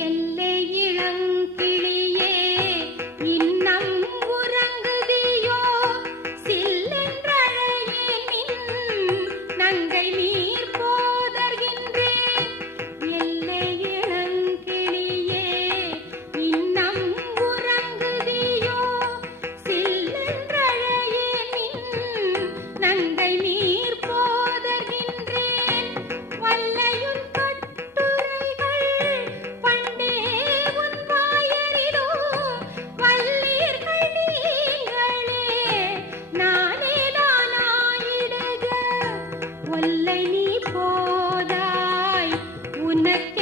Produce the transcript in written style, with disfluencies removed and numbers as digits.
எல்லை இளங்கிளியே இன்னம் உறங்குதியோ சில்லென்றழையேன் நங்கை நீர் போதர்கின்றேன் எல்லை இளங்கிளியே இன்னம் உறங்குதியோ சில்லென்றழையேன் நங்கை நீர் போதர்கின்றேன் வல்லையுன் கட்டுரைகள் பண்டே உன் வாயரிலோ வல்லீர்கள் நீங்களே நானே நானாயிடுக ஒல்லை நீ போதாய் உனக்கே